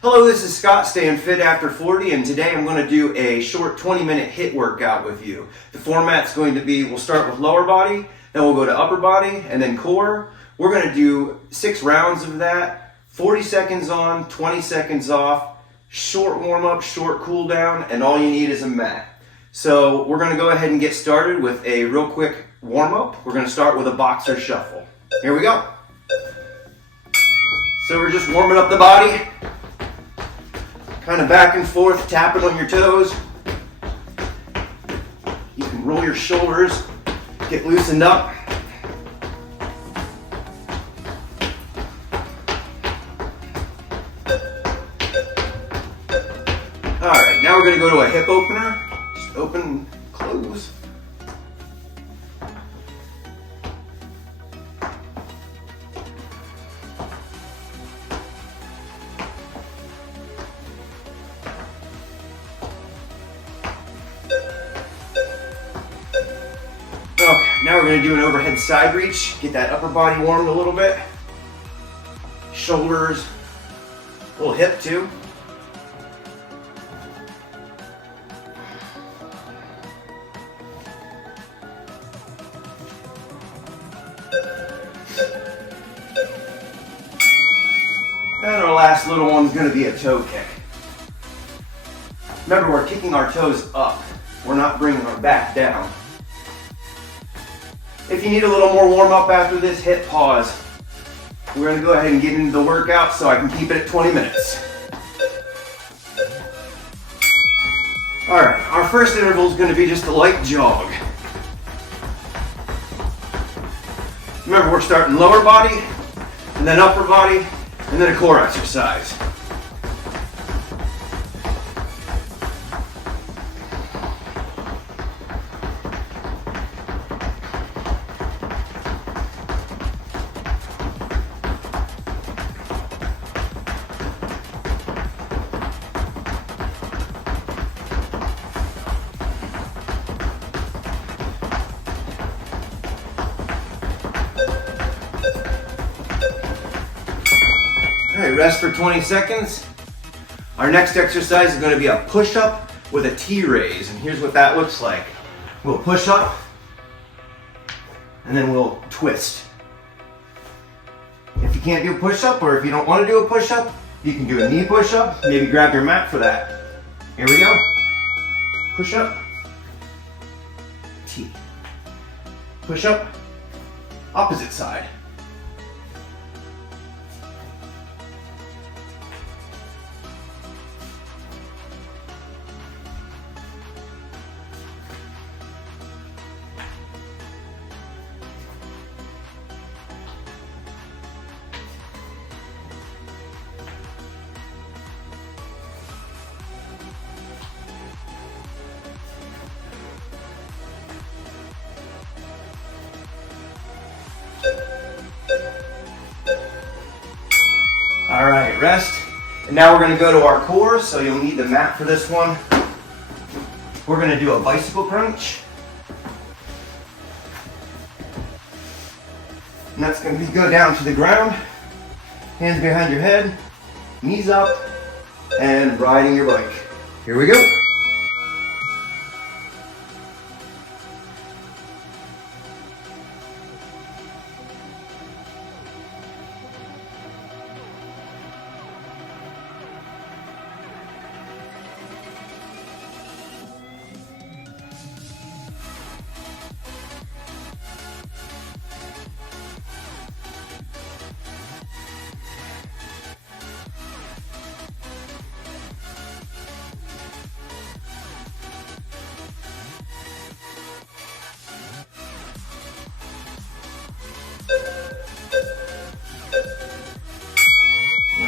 Hello, this is Scott, staying fit after 40, and today I'm going to do a short 20-minute HIIT workout with you. The format's going to be, we'll start with lower body, then we'll go to upper body, and then core. We're going to do 6 rounds of that, 40 seconds on, 20 seconds off, short warm-up, short cool down, and all you need is a mat. So we're going to go ahead and get started with a real quick warm-up. We're going to start with a boxer shuffle. Here we go. So we're just warming up the body. Kind of back and forth, tapping on your toes. You can roll your shoulders, get loosened up. All right, now we're going to go to a hip opener. Just open, close. Okay, now we're going to do an overhead side reach. Get that upper body warmed a little bit. Shoulders, a little hip too. And our last little one's going to be a toe kick. Remember, we're kicking our toes up. We're not bringing our back down. If you need a little more warm up after this, hit pause. We're going to go ahead and get into the workout so I can keep it at 20 minutes. All right, our first interval is going to be just a light jog. Remember, we're starting lower body, and then upper body, and then a core exercise. All right, rest for 20 seconds. Our next exercise is going to be a push-up with a T-raise, and here's what that looks like. We'll push up, and then we'll twist. If you can't do a push-up, or if you don't want to do a push-up, you can do a knee push-up. Maybe grab your mat for that. Here we go. Push-up, T. Push-up, opposite side. All right, rest. And now we're going to go to our core, so you'll need the mat for this one. We're going to do a bicycle crunch. And that's going to go down to the ground, hands behind your head, knees up, and riding your bike. Here we go.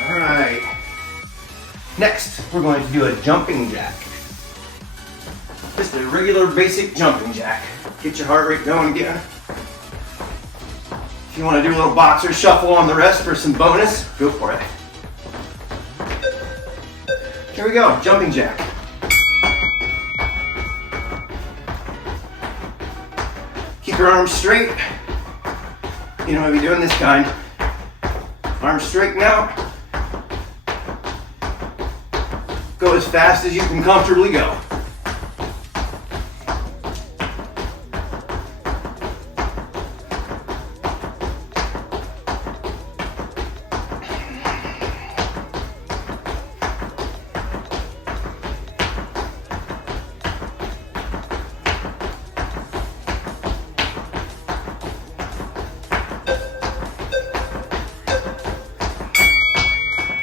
Alright, next we're going to do a jumping jack. Just a regular basic jumping jack. Get your heart rate going again. If you want to do a little boxer shuffle on the rest for some bonus, go for it. Here we go, jumping jack. Keep your arms straight. You know, I'll be doing this kind. Arms straighten out. Go as fast as you can comfortably go.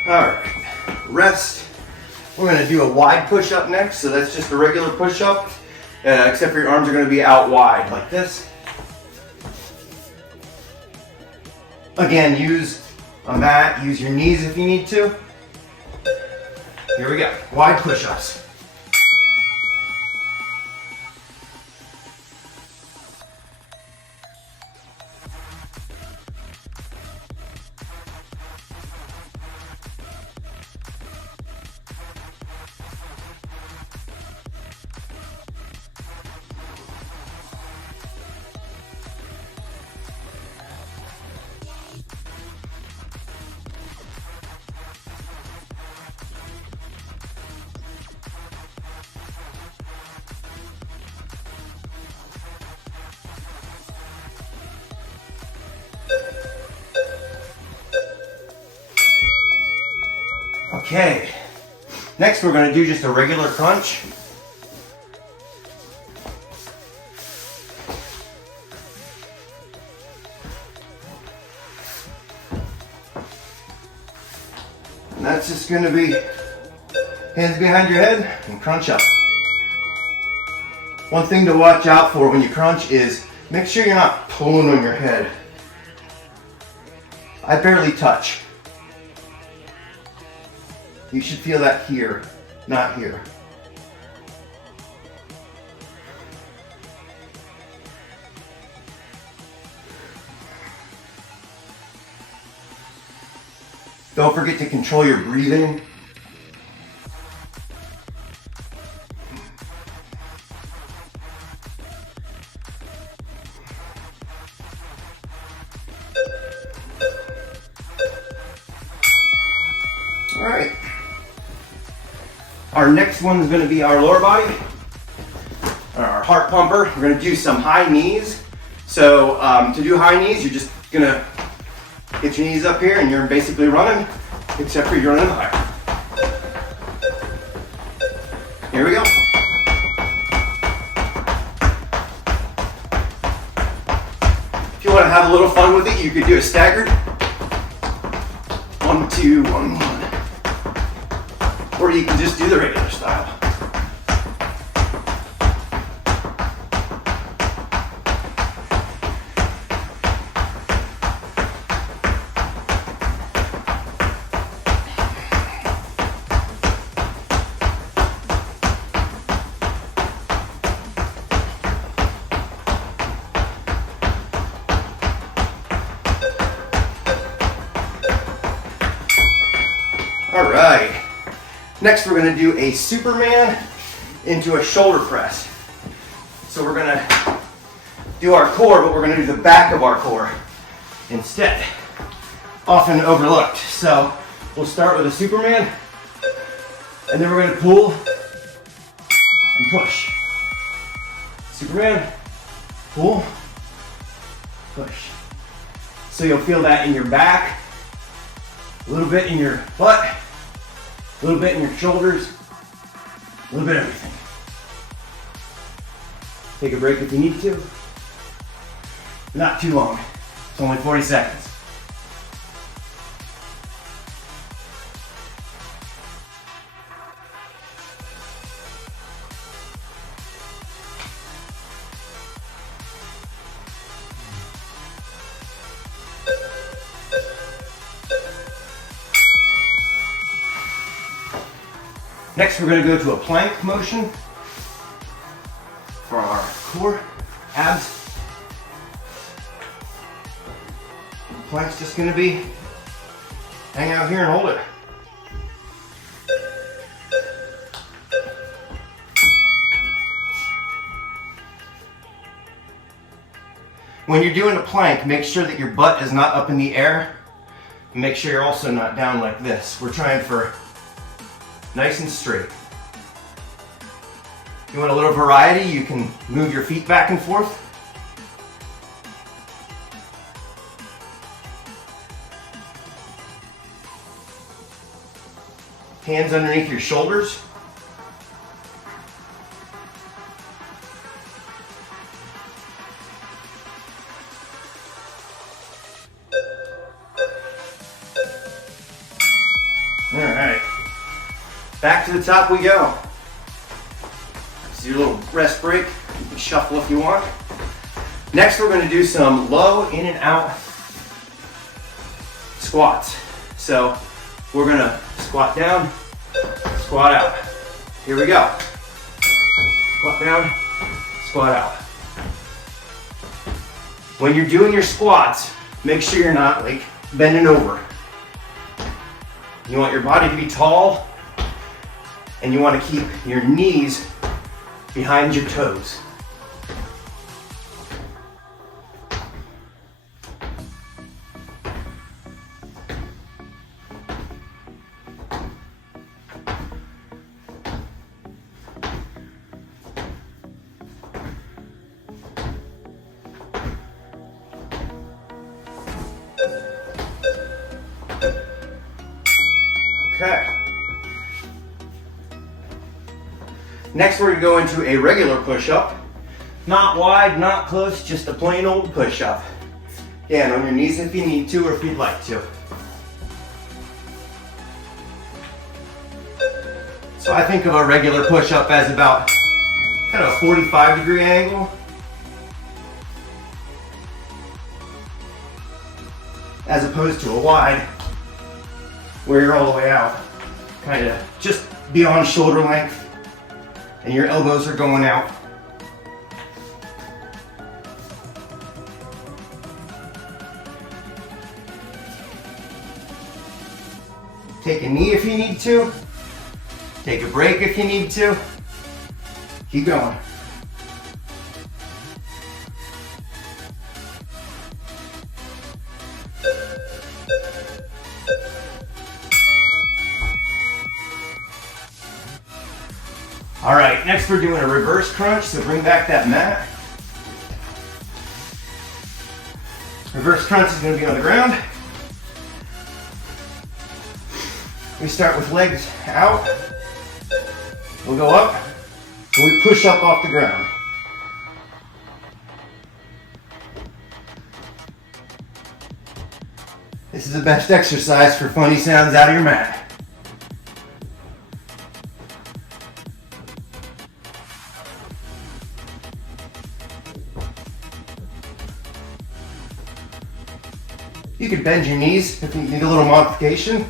Alright, rest. We're going to do a wide push-up next, so that's just a regular push-up, except for your arms are going to be out wide, like this. Again, use a mat, use your knees if you need to. Here we go, wide push-ups. Okay, next we're going to do just a regular crunch. And that's just going to be hands behind your head and crunch up. One thing to watch out for when you crunch is make sure you're not pulling on your head. I barely touch. You should feel that here, not here. Don't forget to control your breathing. All right. Our next one is going to be our lower body, our heart pumper. We're going to do some high knees. So to do high knees, you're just going to get your knees up here and you're basically running, except for you're running higher. Here we go. If you want to have a little fun with it, you could do a staggered 1, 2, 1, 1. Or you can just do the regular style. All right. Next, we're going to do a Superman into a shoulder press. So we're going to do our core, but we're going to do the back of our core instead. Often overlooked. So we'll start with a Superman, and then we're going to pull and push. Superman, pull, push. So you'll feel that in your back, a little bit in your butt, a little bit in your shoulders, a little bit of everything. Take a break if you need to. Not too long. It's only 40 seconds. Next, we're going to go to a plank motion for our core, abs. The plank's just going to be hang out here and hold it. When you're doing a plank, make sure that your butt is not up in the air. And make sure you're also not down like this. We're trying for nice and straight. If you want a little variety, you can move your feet back and forth. Hands underneath your shoulders. All right, back to the top we go. This is your little rest break. You can shuffle if you want. Next, we're going to do some low in and out squats. So we're going to squat down, squat out. Here we go. Squat down, squat out. When you're doing your squats, make sure you're not like bending over. You want your body to be tall, and you want to keep your knees behind your toes. Okay. Next, we're going to go into a regular push-up. Not wide, not close, just a plain old push-up. Again, on your knees if you need to or if you'd like to. So I think of a regular push-up as about kind of a 45-degree angle. As opposed to a wide, where you're all the way out, kind of just beyond shoulder length, and your elbows are going out. Take a knee if you need to. Take a break if you need to. Keep going. All right, next we're doing a reverse crunch, so bring back that mat. Reverse crunch is going to be on the ground. We start with legs out. We'll go up, and we push up off the ground. This is the best exercise for funny sounds out of your mat. You can bend your knees if you need a little modification.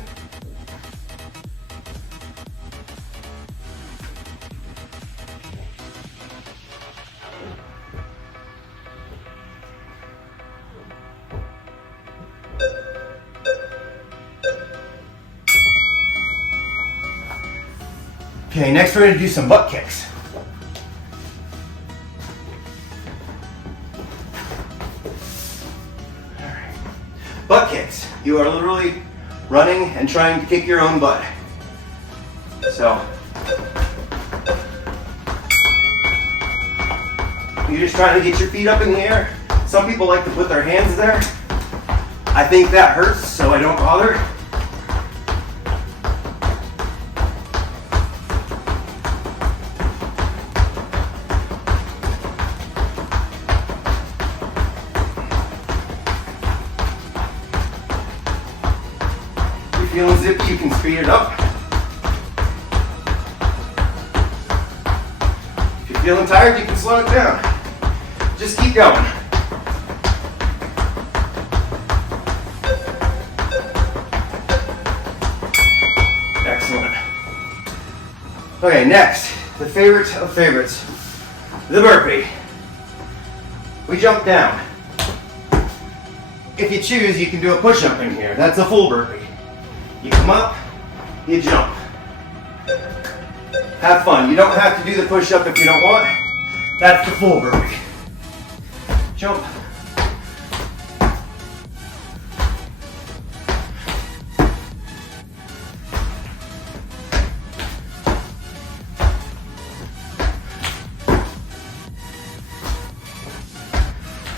Okay, next we're going to do some butt kicks. Butt kicks. You are literally running and trying to kick your own butt. So, you're just trying to get your feet up in the air. Some people like to put their hands there. I think that hurts, so I don't bother. Feeling zippy, you can speed it up. If you're feeling tired, you can slow it down. Just keep going. Excellent. Okay, next, the favorite of favorites, the burpee. We jump down. If you choose, you can do a push-up in here. That's a full burpee. You come up, you jump. Have fun. You don't have to do the push-up if you don't want. That's the full burpee. Jump.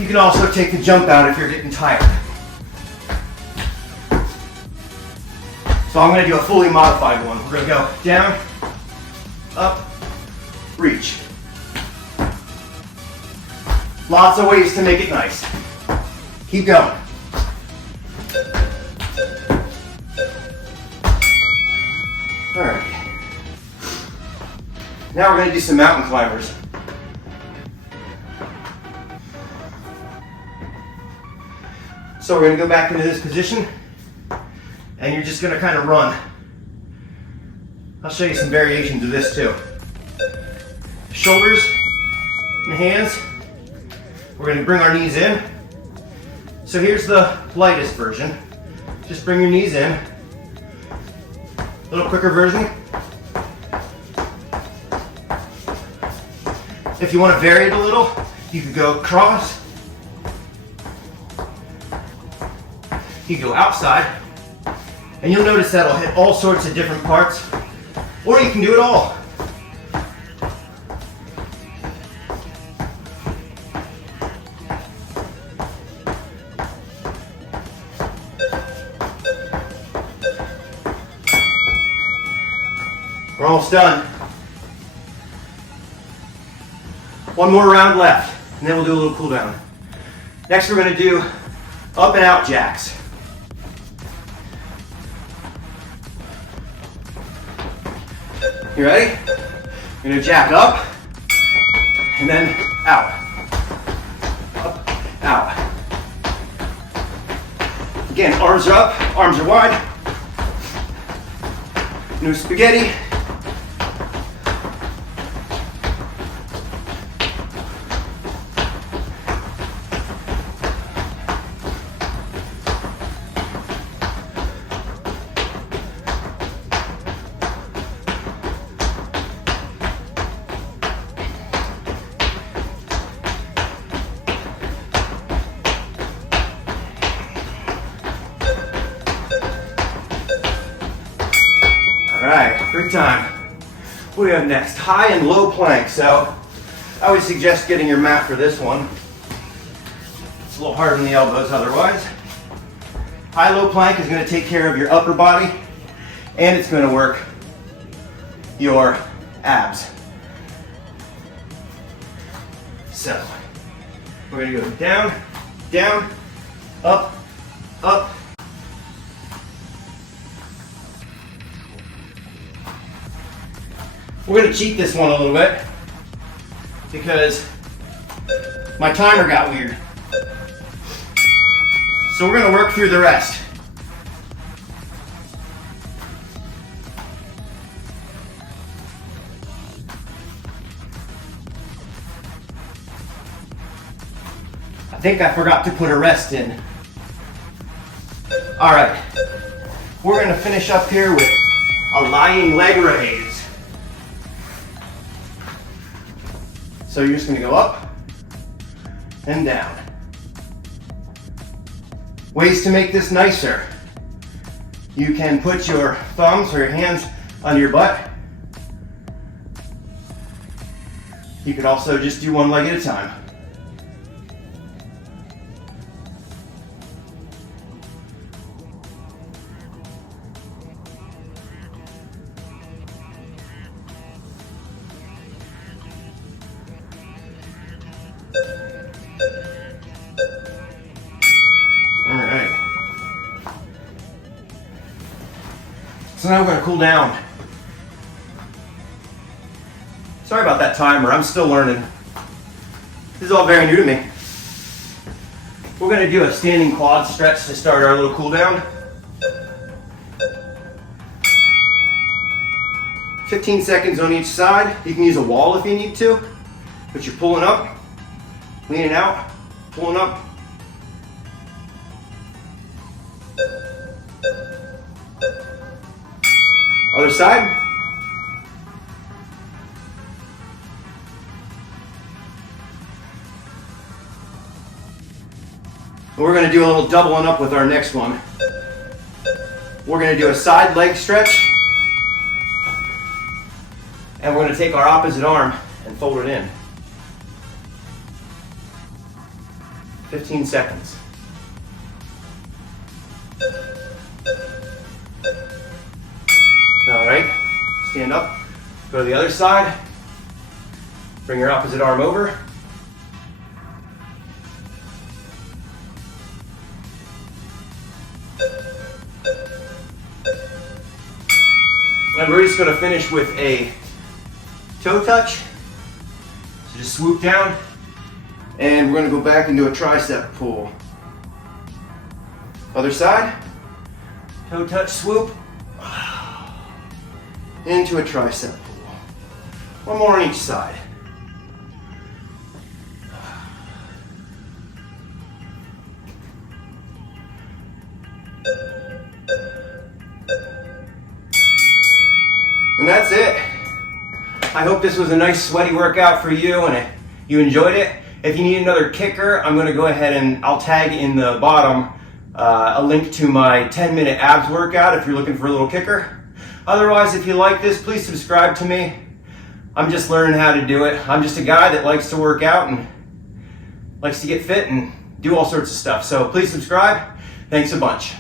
You can also take the jump out if you're getting tired. So I'm going to do a fully modified one. We're going to go down, up, reach. Lots of ways to make it nice. Keep going. All right. Now we're going to do some mountain climbers. So we're going to go back into this position, and you're just going to kind of run. I'll show you some variations of this too. Shoulders and hands. We're going to bring our knees in. So here's the lightest version. Just bring your knees in. A little quicker version. If you want to vary it a little, you could go cross. You can go outside. And you'll notice that'll hit all sorts of different parts. Or you can do it all. We're almost done. One more round left, and then we'll do a little cool down. Next, we're going to do up and out jacks. You ready? You're going to jack up, and then out. Up, out. Again, arms are up, arms are wide. New spaghetti. Alright, break time. What do we have next? High and low plank. So I would suggest getting your mat for this one. It's a little hard on the elbows otherwise. High-low plank is going to take care of your upper body, and it's going to work your abs. So we're going to go down, down, up, up. We're going to cheat this one a little bit because my timer got weird. So we're going to work through the rest. I think I forgot to put a rest in. All right, we're going to finish up here with a lying leg raise. So you're just going to go up and down. Ways to make this nicer. You can put your thumbs or your hands under your butt. You could also just do one leg at a time. So now we're going to cool down. Sorry about that timer, I'm still learning. This is all very new to me. We're going to do a standing quad stretch to start our little cool down. 15 seconds on each side. You can use a wall if you need to, but you're pulling up, leaning out, pulling up. Other side. We're going to do a little doubling up with our next one. We're going to do a side leg stretch. And we're going to take our opposite arm and fold it in. 15 seconds. All right, stand up, go to the other side, bring your opposite arm over. And we're just gonna finish with a toe touch. So just swoop down, and we're gonna go back into a tricep pull. Other side, toe touch, swoop, into a tricep pull. One more on each side. And that's it. I hope this was a nice sweaty workout for you and you enjoyed it. If you need another kicker, I'm gonna go ahead and I'll tag in the bottom a link to my 10-minute abs workout if you're looking for a little kicker. Otherwise, if you like this, please subscribe to me. I'm just learning how to do it. I'm just a guy that likes to work out and likes to get fit and do all sorts of stuff. So please subscribe. Thanks a bunch.